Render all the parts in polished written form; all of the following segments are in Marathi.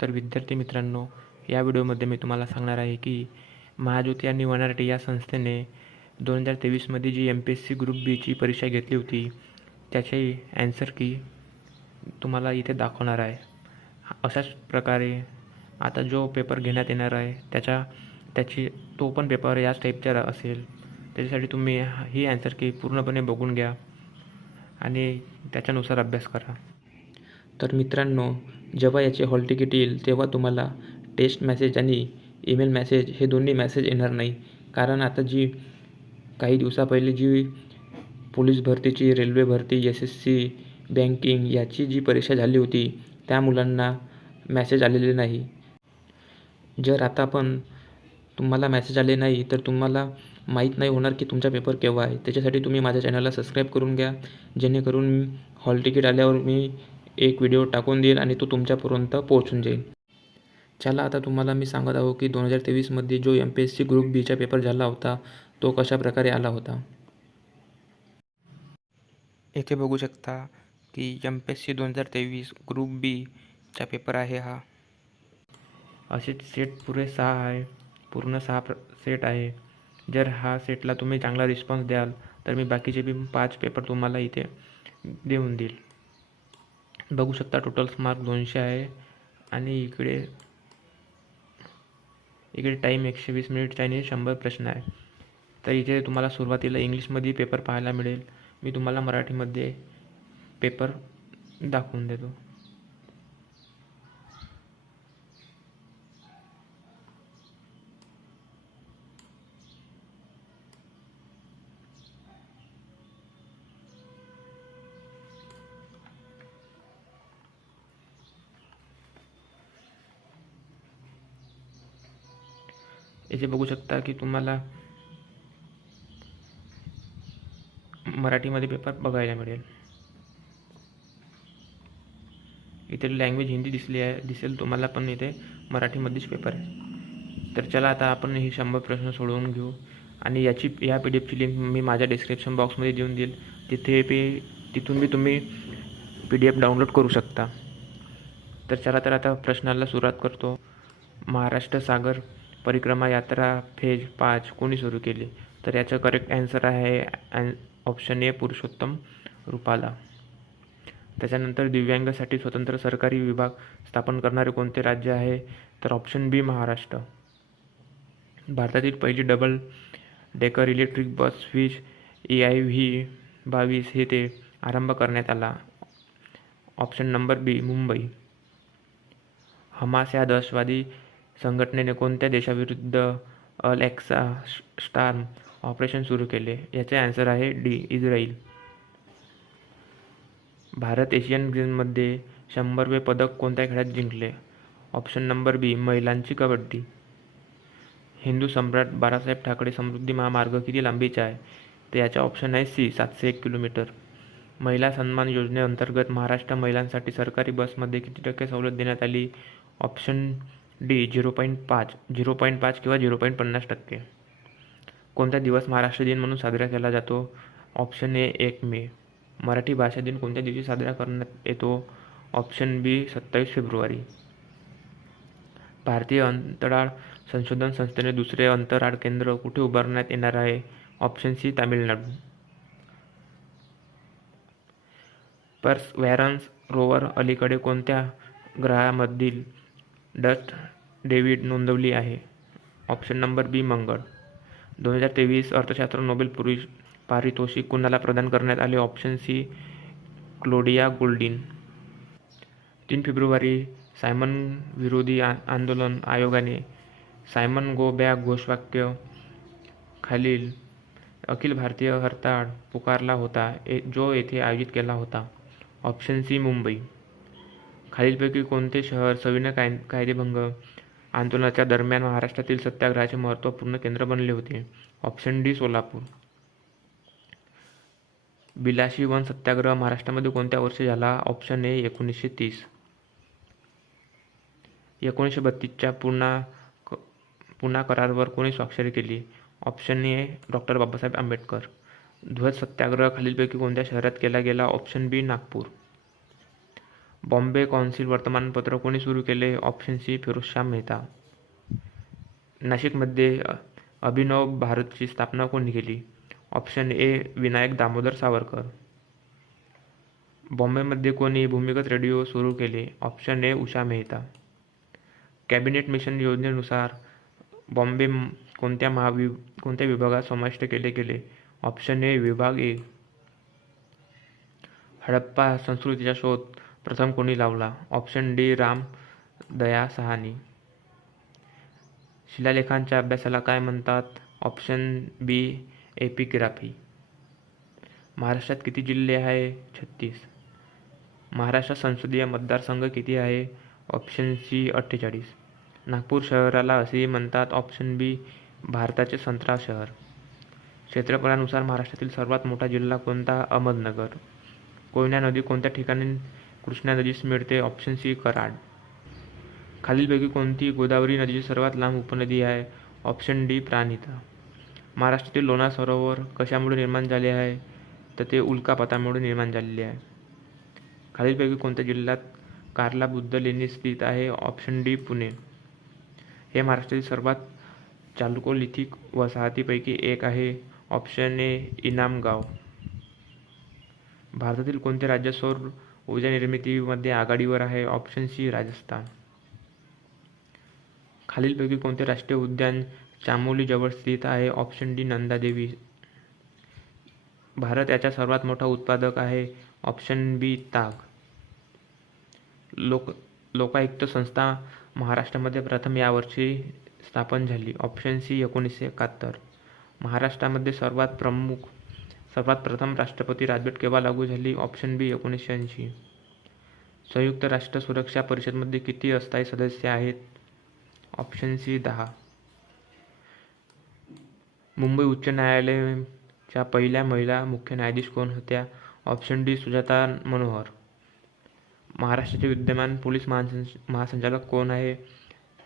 तर विद्यार्थी मित्रांनो, या व्हिडिओमध्ये मी तुम्हाला सांगणार आहे की महाज्योती आणि वनआरटी या संस्थेने 2023मध्ये जी MPSC ग्रुप बीची परीक्षा घेतली होती त्याची ॲन्सर की तुम्हाला इथे दाखवणार आहे. अशाच प्रकारे आता जो पेपर घेण्यात येणार आहे त्याची तो पण पेपर याच टाईपचा असेल. त्याच्यासाठी तुम्ही ही ॲन्सर की पूर्णपणे बघून घ्या आणि त्याच्यानुसार अभ्यास करा. तर मित्रांनो, जेव्हा याचे हॉल तिकीट येईल तेव्हा तुम्हाला टेस्ट मेसेज आणि ईमेल मेसेज हे दोन्ही मेसेज येणार नाही. कारण आता जी काही दिवसापहिले जी पोलीस भरतीची, रेल्वे भरती, SSC, बँकिंग याची जी परीक्षा झाली होती त्या मुलांना मेसेज आलेले नाही. जर आता पण तुम्हाला मेसेज आले नाही तर तुम्हाला माहीत नाही होणार की तुमचा पेपर केव्हा आहे. त्याच्यासाठी तुम्ही माझ्या चॅनलला सबस्क्राईब करून घ्या, जेणेकरून हॉल तिकीट आल्यावर मी एक व्हिडिओ टाकून देईल आणि तो तुमच्यापर्यंत पोहोचून जाईल. चला आता तुम्हाला मी सांगत आहो की 2023मध्ये जो MPSC ग्रुप बीचा पेपर झाला होता तो कशा प्रकारे आला होता. येथे बघू शकता की MPSC 2023 ग्रुप बीचा पेपर आहे हा. असेच सेट पूर्ण 6 सेट आहे. जर हा सेटला तुम्ही चांगला रिस्पॉन्स द्याल तर मी बाकीचे बी 5 पेपर तुम्हाला इथे देऊन देईल. बघू शकता टोटल मार्क 200 आहे आणि इकडे टाईम 120 मिनिटचा आणि 100 प्रश्न आहे. तर इथे तुम्हाला सुरुवातीला इंग्लिशमध्ये पेपर पाहायला मिळेल. मी तुम्हाला मराठीमध्ये पेपर दाखवून देतो. इथे बघू शकता की तुम्हाला मराठीमध्ये पेपर बघायला मिळेल. इथे लँग्वेज हिंदी दिसेल तुम्हाला, पण इथे मराठीमध्येच पेपर आहे. तर चला आता आपण हे 100 प्रश्न सोडवून घेऊ आणि या PDF ची लिंक मी माझ्या डिस्क्रिप्शन बॉक्समध्ये देऊन देईल. तिथून बी तुम्ही PDF डाउनलोड करू शकता. तर चला तर आता प्रश्नाला सुरुवात करतो. महाराष्ट्र सागर परिक्रमा यात्रा फेज 5 कोणी सुरू केली? तर याचं करेक्ट ॲन्सर आहे ऑप्शन ए पुरुषोत्तम रुपाला. त्याच्यानंतर दिव्यांगासाठी स्वतंत्र सरकारी विभाग स्थापन करणारे कोणते राज्य आहे? तर ऑप्शन बी महाराष्ट्र. भारतातील पहिली double decker electric bus switch EIV-22 हे ते आरंभ करण्यात आला. ऑप्शन नंबर बी मुंबई. हमास या दहशतवादी संघटनेने कोणत्या देशाविरुद्ध अल ॲक्सा स्टार्म ऑपरेशन सुरू केले? याचे ॲन्सर आहे डी इस्राईल. भारत एशियन गेम्समध्ये 100वे पदक कोणत्या खेळात जिंकले? ऑप्शन नंबर बी महिलांची कबड्डी. हिंदू सम्राट बाळासाहेब ठाकरे समृद्धी महामार्ग किती लांबीचा आहे? तर याचा ऑप्शन आहे सी 701 किलोमीटर. महिला सन्मान योजनेअंतर्गत महाराष्ट्र महिलांसाठी सरकारी बसमध्ये किती टक्के सवलत देण्यात आली? ऑप्शन डी 0.5 किंवा 0.50%. कोणता दिवस महाराष्ट्र दिन म्हणून साजरा केला जातो? ऑप्शन ए 1 मे. मराठी भाषा दिन कोणत्या दिवशी साजरा करण्यात येतो? ऑप्शन बी 27 फेब्रुवारी. भारतीय अंतराळ संशोधन संस्थेने दुसरे अंतराळ केंद्र कुठे उभारण्यात येणार आहे? Option C Tamil Nadu. परसेव्हरन्स रोवर अलीकडे कोणत्या ग्रहामधील डस्ट डेव्हिड नोंदवली आहे? ऑप्शन नंबर बी मंगळ. 2023 अर्थशास्त्र नोबेल पारितोषिक कुणाला प्रदान करण्यात आले? Option C Claudia Goldin. 3 फेब्रुवारी सायमन विरोधी आंदोलन आयोगाने सायमन गो बॅक घोषवाक्य खालील अखिल भारतीय हरताळ पुकारला होता जो येथे आयोजित केला होता? Option C Mumbai. खालीलपैकी कोणते शहर सविनय कायदेभंग आंदोलनाच्या दरम्यान महाराष्ट्रातील सत्याग्रहाचे महत्त्वपूर्ण केंद्र बनले होते? Option D Solapur. बिलाशी वन सत्याग्रह महाराष्ट्रामध्ये कोणत्या वर्षी झाला? Option A 1930. 1932च्या पुणा करारावर कोणी स्वाक्षरी केली? Option A doctor Babasaheb Ambedkar. ध्वज सत्याग्रह खालीलपैकी कोणत्या शहरात केला गेला? Option B Nagpur. Bombay council वर्तमानपत्र कोणी सुरू केले? Option C Pherozeshah Mehta. नाशिकमध्ये अभिनव भारतची स्थापना कोणी केली? Option A Vinayak Damodar Savarkar. बॉम्बेमध्ये कोणी भूमिगत रेडिओ सुरू केले? Option A Usha Mehta. Cabinet mission योजनेनुसार बॉम्बे कोणत्या विभागात समाविष्ट केले गेले? ऑप्शन ए विभाग ए. हडप्पा संस्कृतीचा शोध प्रथम कोणी लावला? ऑप्शन डी राम दया सहानी. शिलालेखांच्या अभ्यासाला काय म्हणतात? ऑप्शन बी एपिग्राफी. महाराष्ट्रात किती जिल्हे आहे? 36. महाराष्ट्र संसदीय मतदारसंघ किती आहे? Option C 48. नागपूर शहराला असेही म्हणतात? ऑप्शन बी भारताचे 17 शहर. क्षेत्रफळानुसार महाराष्ट्रातील सर्वात मोठा जिल्हा कोणता? अहमदनगर. कोयना नदी कोणत्या ठिकाणी कृष्णा नदीस मिळते? Option C Karad. खालीलपैकी कोणती गोदावरी नदीची सर्वात लांब उपनदी आहे? Option D Pranhita. महाराष्ट्रातील लोणार सरोवर कशामुळे निर्माण झाले आहे? तर ते उल्कापातामुळे निर्माण झालेले आहे. खालीलपैकी कोणत्या जिल्ह्यात कार्ला बुद्ध लेणी स्थित आहे? Option D Pune. हे महाराष्ट्रातील सर्वात चालुकोलिथिक वसाहतीपैकी एक आहे. Option A Inamgaon. भारतातील कोणते राज्य सौर ऊर्जा निर्मितीमध्ये आघाडीवर आहे? Option C Rajasthan. खालीलपैकी कोणते राष्ट्रीय उद्यान चामोली जवळ स्थित आहे? Option D Nandadevi. भारत याचा सर्वात मोठा उत्पादक आहे? ऑप्शन बी ताग. लोकायुक्त संस्था महाराष्ट्रामध्ये प्रथम यावर्षी स्थापन झाली? Option C 1971. महाराष्ट्रामध्ये सर्वात प्रथम राष्ट्रपती राजवट केव्हा लागू झाली? Option B 1980. संयुक्त राष्ट्र सुरक्षा परिषदेमध्ये किती अस्थायी सदस्य आहेत? Option C 10. मुंबई उच्च न्यायालयाच्या पहिल्या महिला मुख्य न्यायाधीश कोण होत्या? Option D Sujata Manohar. महाराष्ट्राचे विद्यमान पोलीस महासंचालक कोण आहे?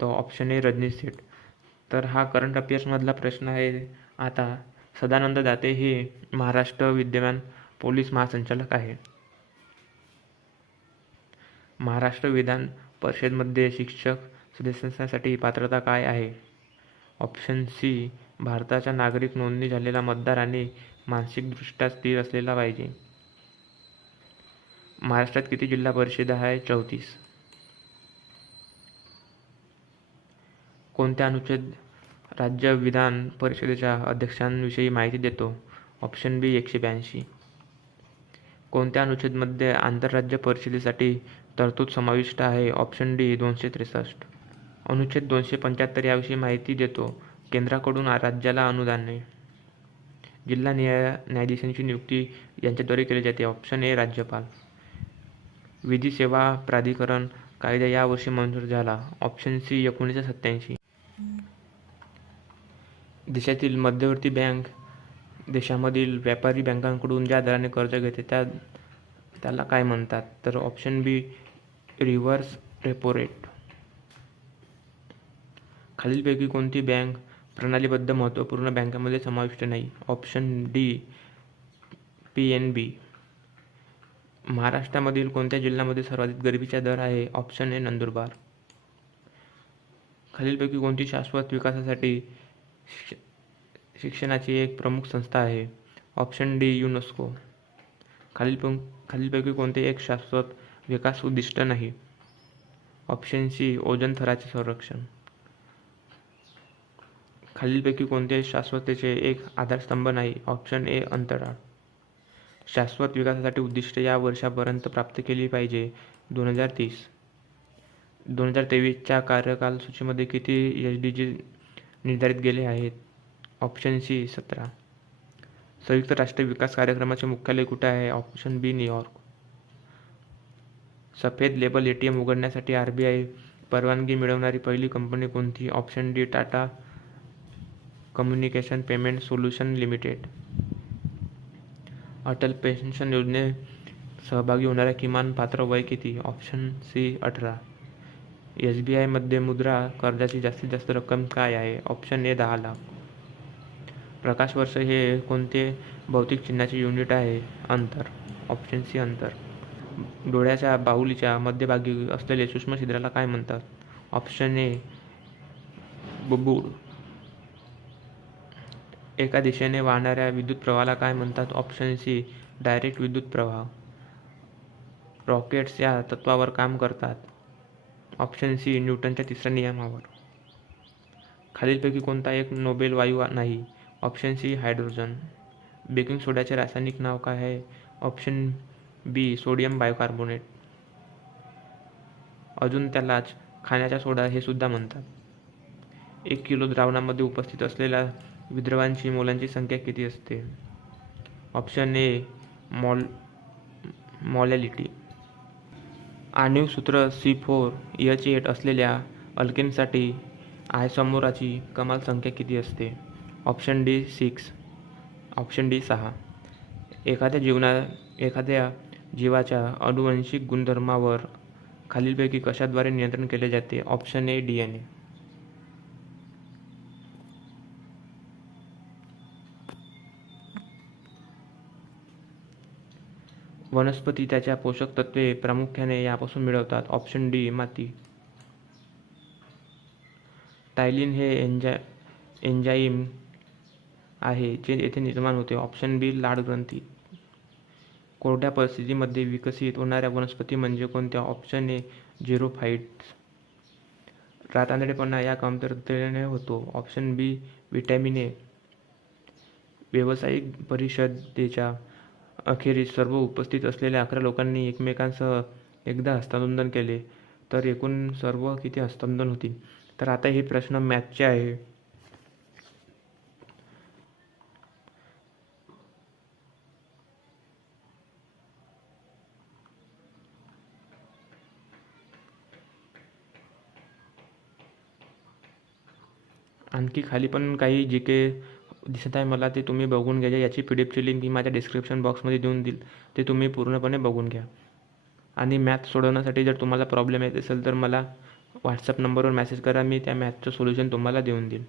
तो ऑप्शन ए रजनीश सेठ. तर हा करंट अफेअर्समधला प्रश्न आहे. आता सदानंद दाते हे महाराष्ट्र विद्यमान पोलीस महासंचालक आहे. महाराष्ट्र विधान परिषदेमध्ये शिक्षक सदस्यांसाठी पात्रता काय आहे? ऑप्शन सी भारताचा नागरिक, नोंदणी झालेला मतदार आणि मानसिकदृष्ट्या स्थिर असलेला पाहिजे. महाराष्ट्रात किती जिल्हा परिषद आहे? 34. कोणत्या अनुच्छेद राज्य विधान परिषदेच्या अध्यक्षांविषयी माहिती देतो? ऑप्शन बी 182. कोणत्या अनुच्छेदमध्ये आंतरराज्य परिषदेसाठी तरतूद समाविष्ट आहे? Option D 263. अनुच्छेद 275 याविषयी माहिती देतो. केंद्राकडून राज्याला अनुदाने. जिल्हा न्यायाधीशांची नियुक्ती यांच्याद्वारे केली जाते? ऑप्शन ए राज्यपाल. विधी सेवा प्राधिकरण कायदा यावर्षी मंजूर झाला? Option C 1987. देशातील मध्यवर्ती बँक देशामधील व्यापारी बँकांकडून ज्या दराने कर्ज घेते त्याला काय म्हणतात? तर ऑप्शन बी रिव्हर्स रेपो रेट. खालीलपैकी कोणती बँक प्रणालीबद्ध महत्त्वपूर्ण बँकांमध्ये समाविष्ट नाही? Option D PNB. महाराष्ट्रामधील कोणत्या जिल्ह्यामध्ये सर्वाधिक गरिबीचा दर आहे? ऑप्शन ए नंदुरबार. खालीलपैकी कोणती शाश्वत विकासासाठी शिक्षणाची एक प्रमुख संस्था आहे? Option D UNESCO. खालीलपैकी कोणते एक शाश्वत विकास उद्दिष्ट नाही? ऑप्शन सी ओझोन थराचे संरक्षण. खालीलपैकी कोणते शाश्वततेचे एक आधारस्तंभ नाही? ऑप्शन ए अंतराळ. शाश्वत विकासासाठी उद्दिष्ट या वर्षापर्यंत प्राप्त केली पाहिजे? 2030. 2023च्या कार्यकाल सूचीमध्ये किती SDG निर्धारित केले आहेत? Option C 17. संयुक्त राष्ट्र विकास कार्यक्रमाचे मुख्यालय कुठे आहे? Option B New York. सफेद लेबल ATM उघडण्यासाठी RBI परवानगी मिळवणारी पहिली कंपनी कोणती? Option D Tata communication payment solution limited. Atal pension योजनेत सहभागी होणाऱ्या किमान पात्र वय किती? Option C 18. SBI मध्ये मुद्रा कर्जाची जास्तीत जास्त रक्कम काय आहे? ऑप्शन ए 10 लाख. प्रकाश वर्ष हे कोणते भौतिक चिन्हाचे युनिट आहे? अंतर. ऑप्शन सी अंतर. डोळ्याच्या बाहुलीच्या मध्यभागी असलेले सूक्ष्म छिद्राला काय म्हणतात? ऑप्शन ए बुबुळ. एका दिशेने वाहणाऱ्या विद्युत प्रवाहाला काय म्हणतात? ऑप्शन सी डायरेक्ट विद्युत प्रवाह. रॉकेट्स या तत्त्वावर काम करतात. ऑप्शन सी न्यूटनच्या तिसऱ्या नियमावर. खालीलपैकी कोणता एक नोबेल वायू नाही? Option C hydrogen. बेकिंग सोड्याचे रासायनिक नाव काय आहे? Option B sodium bicarbonate. अजून त्यालाच खाण्याचा सोडा हे सुद्धा म्हणतात. 1 किलो द्रावणामध्ये उपस्थित असलेल्या विद्राव्यांची मोलांची संख्या किती असते? Option A molality. आण्विक सूत्र C4H8 असलेल्या अल्केनसाठी आयसोमराची कमाल संख्या किती असते? Option D 6. Option D 6. एखाद्या जीवाच्या आनुवंशिक गुणधर्मावर खालीलपैकी कशाद्वारे नियंत्रण केले जाते? Option A DNA. वनस्पती त्याच्या पोषक तत्वे प्रामुख्याने यापासून मिळवतात. ऑप्शन डी माती. टायलिन हे एन्झाईम आहे जे येथे निर्माण होते. ऑप्शन बी लाळ ग्रंथी. कोरड्या परिस्थितीमध्ये विकसित होणाऱ्या वनस्पती म्हणजे कोणत्या? Option A झेरोफाइट्स. रातआंधळेपणा या कमतरतेने होतो. Option B vitamin A. व्यावसायिक परिषदेच्या अखेरीस सर्व उपस्थित असलेल्या 11 लोकांनी एकमेकांसह एकदा हस्तांदोलन केले तर एकूण सर्व किती हस्तांदोलन होतील? तर आता हे प्रश्न मॅथचे आहे. आणखी खाली पण काही जी के दिसत आहे मला ते तुम्ही बघून घ्या. याची PDFची लिंक मी माझ्या डिस्क्रिप्शन बॉक्समध्ये देऊन देईल. ते तुम्ही पूर्णपणे बघून घ्या. आणि मॅथ सोडवण्यासाठी जर तुम्हाला प्रॉब्लेम येत असेल तर मला व्हॉट्सअप नंबरवर मेसेज करा. मी त्या मॅथचं सोल्युशन तुम्हाला देऊन देईल.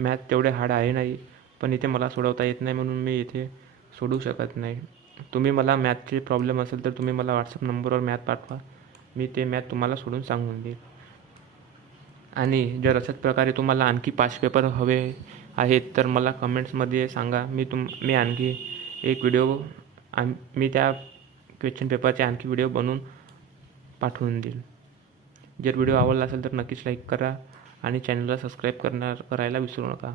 मॅथ तेवढे हार्ड आहे नाही, पण इथे मला सोडवता येत नाही म्हणून मी इथे सोडवू शकत नाही. तुम्ही मला मॅथचे प्रॉब्लेम असेल तर तुम्ही मला व्हॉट्सअप नंबरवर मॅथ पाठवा. मी ते मॅथ तुम्हाला सोडून सांगून देईल. आणि जर अशाच प्रकारे तुम्हाला आणखी 5 पेपर हवे आहेत तर मला कमेंट्समध्ये सांगा. मी आणखी एक व्हिडिओ मी त्या क्वेश्चन पेपरचे आणखी व्हिडिओ बनवून पाठवून देईल. जर व्हिडिओ आवडला असेल तर नक्कीच लाईक करा आणि चॅनलला सबस्क्राईब करायला विसरू नका.